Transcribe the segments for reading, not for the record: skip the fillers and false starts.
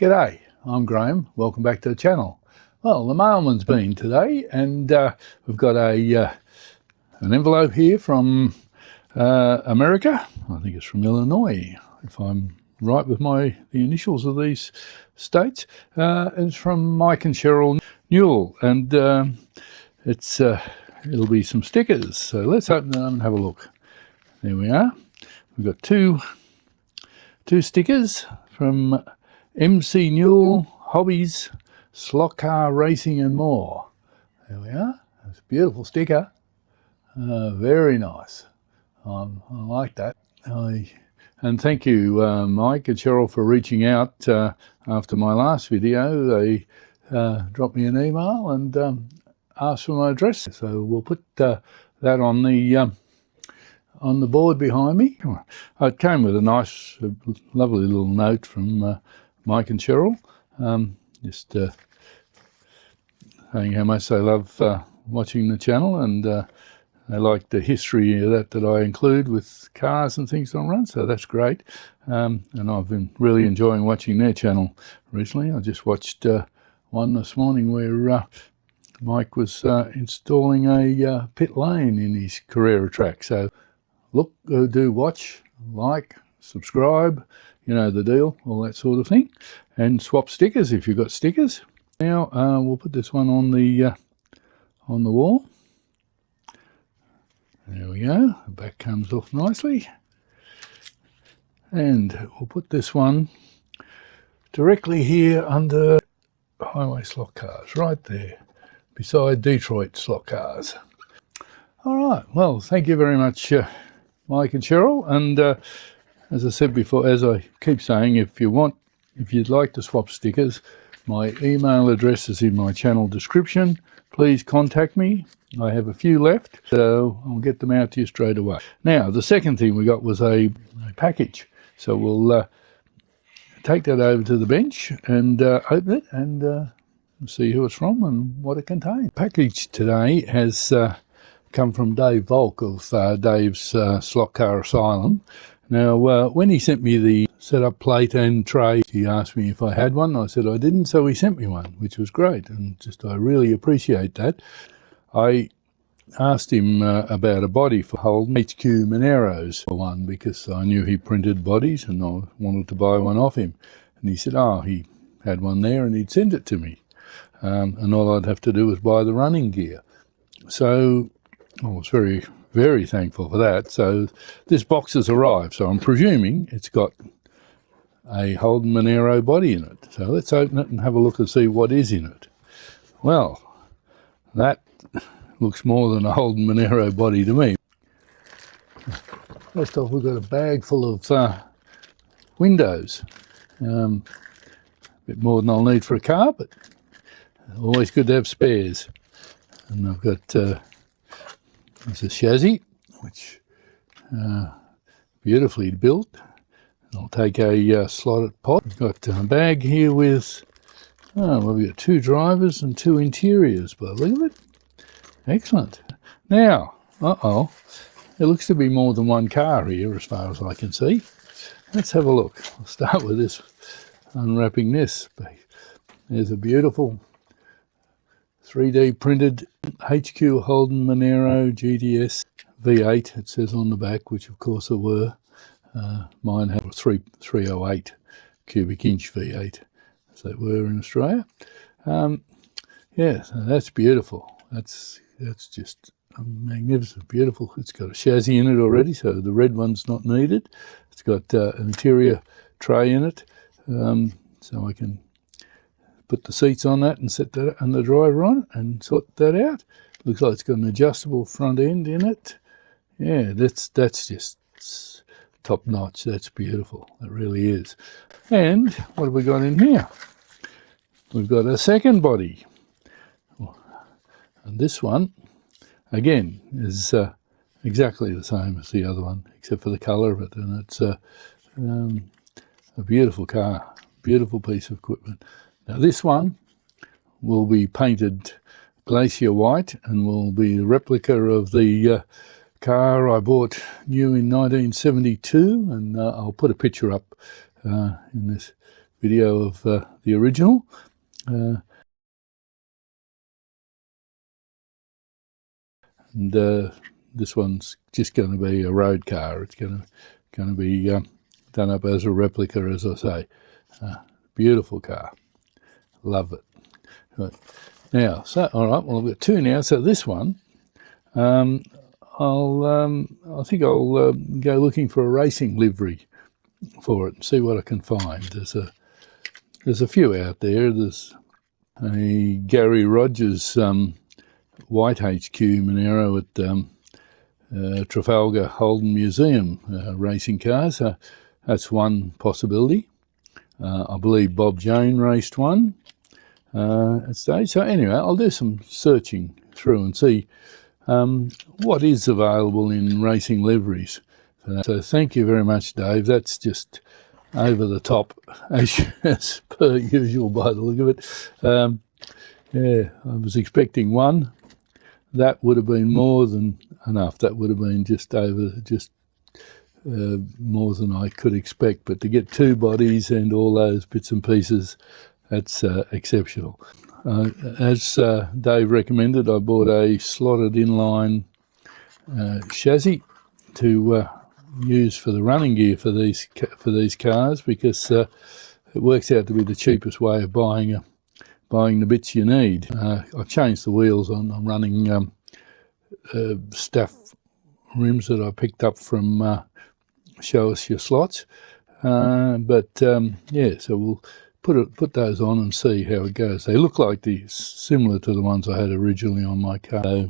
G'day, I'm Graham. Welcome back to the channel. Well, the mailman's been today, and we've got an envelope here from America. I think it's from Illinois, if I'm right with the initials of these states. It's from Mike and Cheryl Newell, and it'll be some stickers. So let's open them and have a look. There we are. We've got two stickers from MC Newell Hobbies, Slotcar Racing and More. There we are. It's a beautiful sticker. Very nice. I like that. And thank you, Mike and Cheryl, for reaching out after my last video. They dropped me an email and asked for my address. So we'll put that on the board behind me. It came with a nice, lovely little note from Mike and Cheryl, just saying how much they love watching the channel, and they like the history that I include with cars and things on run, so that's great. And I've been really enjoying watching their channel recently. I just watched one this morning where Mike was installing a pit lane in his Carrera track. So look, do watch, like, subscribe, you know the deal, all that sort of thing, and swap stickers if you've got stickers. Now we'll put this one on the wall. There we go. The back comes off nicely, and we'll put this one directly here under highway slot cars, right there, beside Detroit slot cars. All right. Well, thank you very much, Mike and Cheryl, and as I said before, as I keep saying, if you'd like to swap stickers, my email address is in my channel description. Please contact me. I have a few left, so I'll get them out to you straight away. Now, the second thing we got was a package. So we'll take that over to the bench and open it and see who it's from and what it contains. The package today has come from Dave Volk of Dave's Slotcar Asylum. Now, when he sent me the setup plate and tray, he asked me if I had one. I said I didn't, so he sent me one, which was great, and I really appreciate that. I asked him about a body for Holden HQ Moneros for one, because I knew he printed bodies and I wanted to buy one off him. And he said, he had one there and he'd send it to me. And all I'd have to do was buy the running gear. So I was very, very thankful for that. So this box has arrived, so I'm presuming it's got a Holden Monero body in it. So let's open it and have a look and see what is in it. Well, that looks more than a Holden Monero body to me. First off, we've got a bag full of windows. A bit more than I'll need for a car, but always good to have spares. And I've got there's a chassis, which beautifully built. I'll take a slotted pot. We've got a bag here with, we've got 2 drivers and 2 interiors, by the look of it. Excellent. Now, there looks to be more than one car here as far as I can see. Let's have a look. I'll start with this, unwrapping this. There's a beautiful 3D printed HQ Holden Monero GTS V8, it says on the back, which of course there were. Mine had a 308 cubic inch V8, as they were in Australia. Yeah, so that's beautiful. That's just magnificent, beautiful. It's got a chassis in it already, so the red one's not needed. It's got an interior tray in it, so I can put the seats on that and set that and the driver on it and sort that out. Looks like it's got an adjustable front end in it. Yeah, that's just top notch. That's beautiful. It really is. And what have we got in here? We've got a second body. And this one, again, is exactly the same as the other one, except for the colour of it. And it's a beautiful car, beautiful piece of equipment. Now this one will be painted glacier white and will be a replica of the car I bought new in 1972, and I'll put a picture up in this video of the original. And this one's just going to be a road car. It's going to be done up as a replica, as I say. Beautiful car, love it. Right. Now, so all right, well I've got two now. So this one, I think I'll go looking for a racing livery for it and see what I can find. There's a few out there. There's a Gary Rogers white HQ Monero at Trafalgar Holden Museum racing cars. That's one possibility. I believe Bob Jane raced one at stage. So anyway, I'll do some searching through and see what is available in racing liveries. So thank you very much, Dave. That's just over the top, as per usual by the look of it. Yeah, I was expecting one. That would have been more than enough. That would have been more than I could expect. But to get two bodies and all those bits and pieces, that's exceptional. As Dave recommended, I bought a slotted inline chassis to use for the running gear for these cars, because it works out to be the cheapest way of buying the bits you need. I've changed the wheels on. I'm running staff rims that I picked up from Show Us Your Slots. Yeah, so we'll put those on and see how it goes. They look like similar to the ones I had originally on my car.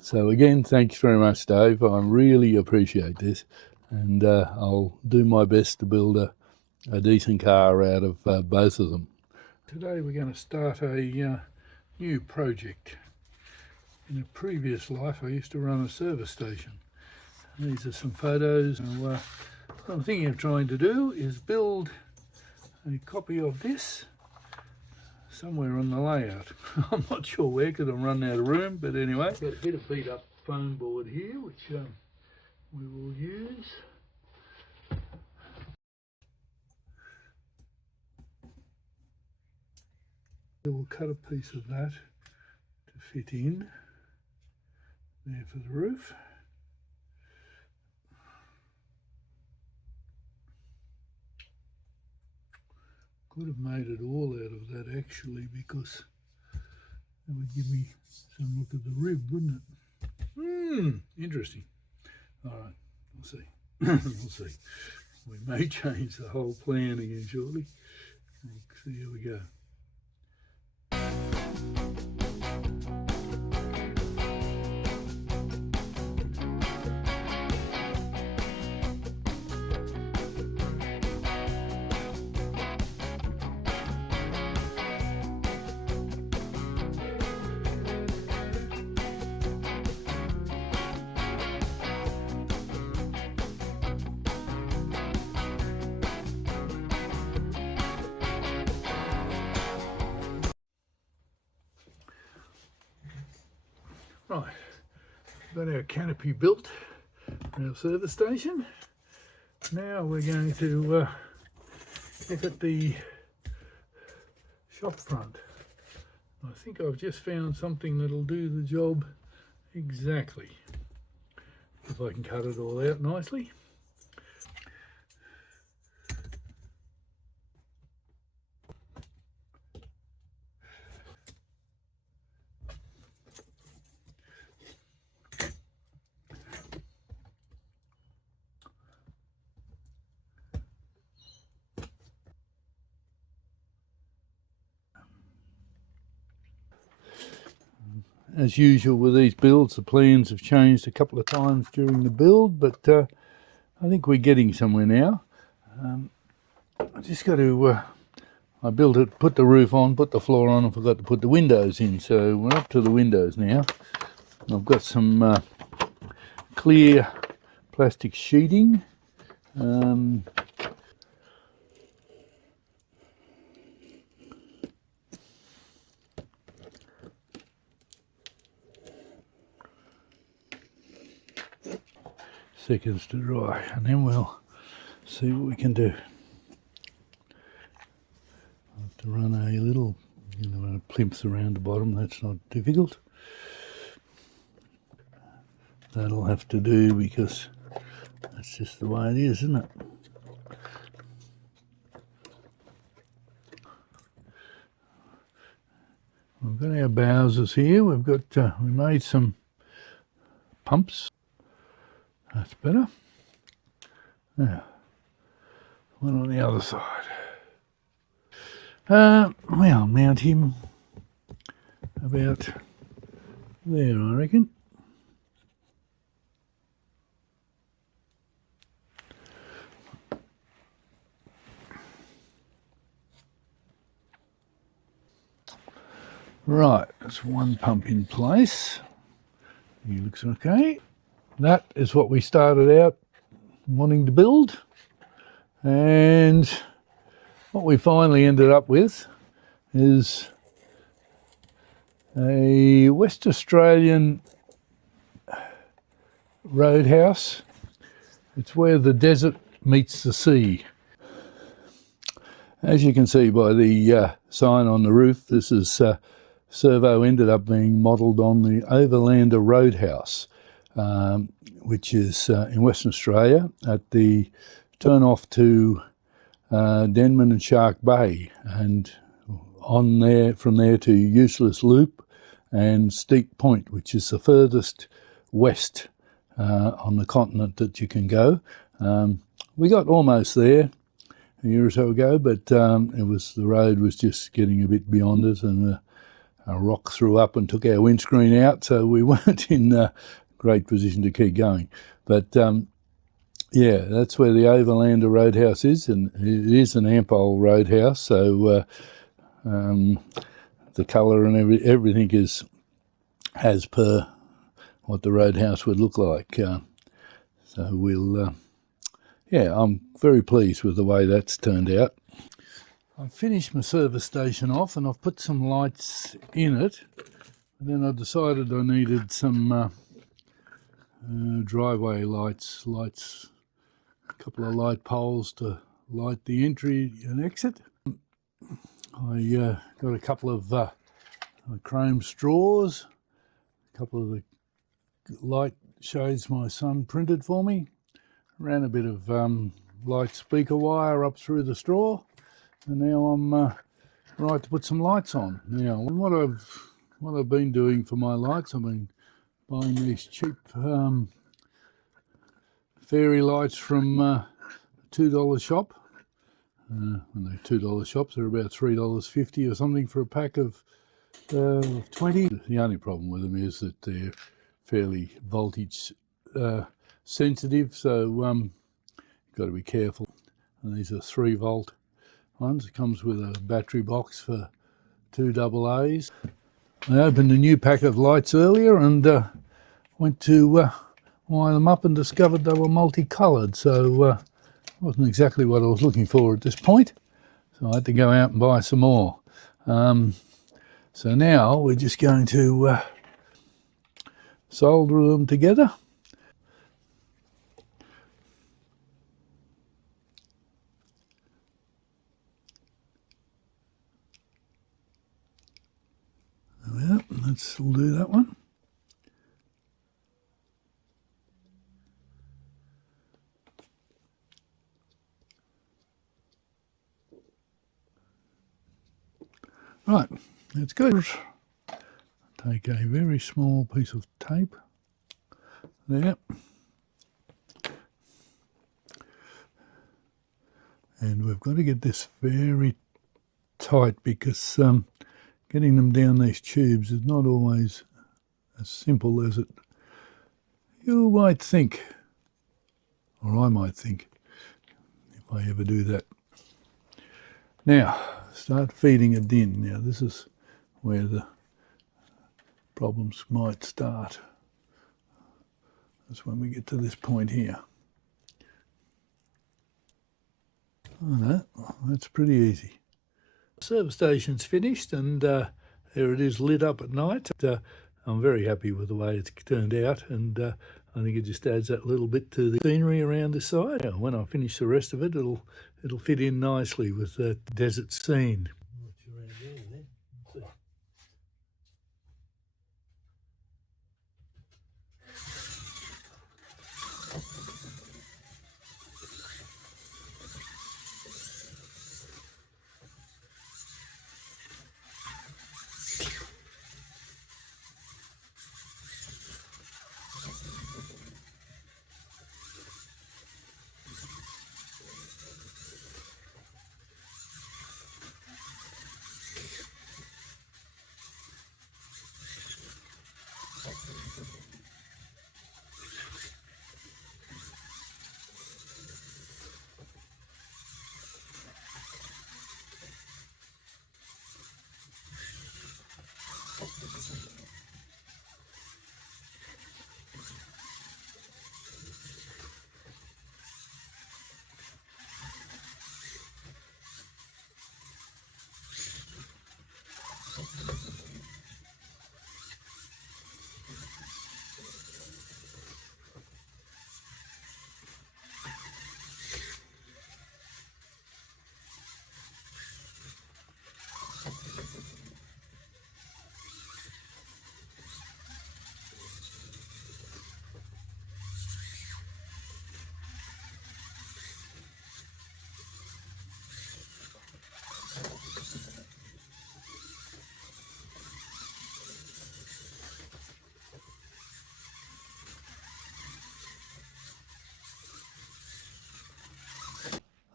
So again, thanks very much, Dave. I really appreciate this, and I'll do my best to build a decent car out of both of them. Today we're going to start a new project. In a previous life I used to run a service station. These are some photos. What I'm thinking of trying to do is build a copy of this somewhere on the layout. I'm not sure where because I'm running out of room, but anyway. Got a bit of beat up foam board here which we will use. We'll cut a piece of that to fit in there for the roof. Could have made it all out of that actually, because that would give me some look at the rib, wouldn't it? Interesting. All right, we'll see. We'll see. We may change the whole plan again shortly. We'll see how we go. Right, got our canopy built for our service station. Now we're going to look at the shop front. I think I've just found something that'll do the job exactly. If I can cut it all out nicely. As usual with these builds, the plans have changed a couple of times during the build, but I think we're getting somewhere now. I just got to, I built it, put the roof on, put the floor on, and forgot to put the windows in. So we're up to the windows now. I've got some clear plastic sheeting. Seconds to dry, and then we'll see what we can do. to run a little, plimps around the bottom. That's not difficult. That'll have to do because that's just the way it is, isn't it? We've got our bowsers here. We've got we made some pumps. That's better. Now, one on the other side. We'll mount him about there, I reckon. Right, that's one pump in place. He looks okay. That is what we started out wanting to build, and what we finally ended up with is a West Australian roadhouse. It's where the desert meets the sea. As you can see by the sign on the roof, this is servo ended up being modelled on the Overlander Roadhouse, which is in Western Australia at the turn off to Denman and Shark Bay, and on there from there to Useless Loop and Steep Point, which is the furthest west on the continent that you can go. We got almost there a year or so ago, but the road was just getting a bit beyond us, and a rock threw up and took our windscreen out, so we weren't in a great position to keep going. But yeah, that's where the Overlander Roadhouse is, and it is an Ampol roadhouse, so the colour and everything is as per what the roadhouse would look like. So we'll, yeah, I'm very pleased with the way that's turned out. I've finished my service station off and I've put some lights in it. And then I decided I needed some driveway lights, a couple of light poles to light the entry and exit. I got a couple of chrome straws, a couple of the light shades my son printed for me, ran a bit of light speaker wire up through the straw, and now I'm right to put some lights on. Now, what I've been doing for my lights, I've been buying these cheap fairy lights from a $2 shop. When they're $2 shops, they're about $3.50 or something for a pack of 20. The only problem with them is that they're fairly voltage sensitive, so you've got to be careful. And these are 3-volt ones. It comes with a battery box for 2 AA's. I opened a new pack of lights earlier and went to wire them up and discovered they were multicoloured, so wasn't exactly what I was looking for at this point, so I had to go out and buy some more. So now we're just going to solder them together. Well, we'll do that one. Right, that's good. Take a very small piece of tape there. And we've got to get this very tight because getting them down these tubes is not always as simple as you might think, or I might think, if I ever do that. Now, start feeding it in. Now, this is where the problems might start. That's when we get to this point here. Oh no, that's pretty easy. Service station's finished, and there it is lit up at night. I'm very happy with the way it's turned out, and I think it just adds that little bit to the scenery around this side. When I finish the rest of it, it'll fit in nicely with that desert scene.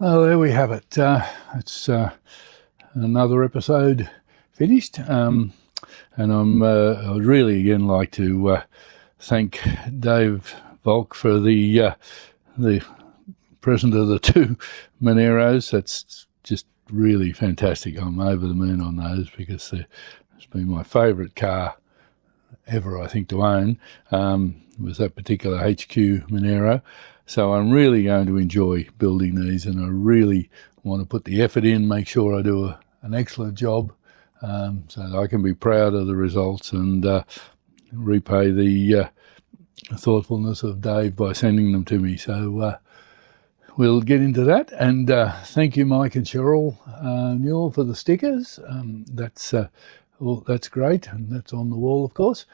Well, there we have it. It's another episode finished, and I'd really again like to thank Dave Volk for the present of the 2 Moneros. That's just really fantastic. I'm over the moon on those because it's been my favourite car ever, I think, to own, was that particular HQ Monero. So I'm really going to enjoy building these, and I really want to put the effort in, make sure I do an excellent job, so that I can be proud of the results and repay the thoughtfulness of Dave by sending them to me. So we'll get into that, and thank you, Mike and Cheryl Newell, for the stickers. That's great, and that's on the wall, of course.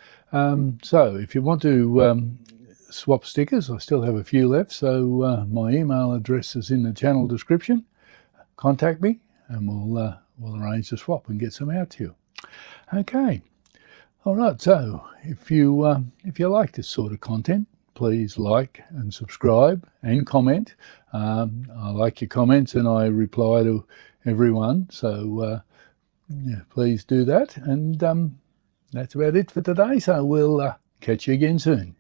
So if you want to swap stickers, I still have a few left, so my email address is in the channel description. Contact me and we'll arrange to swap and get some out to you. Okay, all right, so if you like this sort of content, please like and subscribe and comment. I like your comments and I reply to everyone, so yeah, please do that. And that's about it for today, so we'll catch you again soon.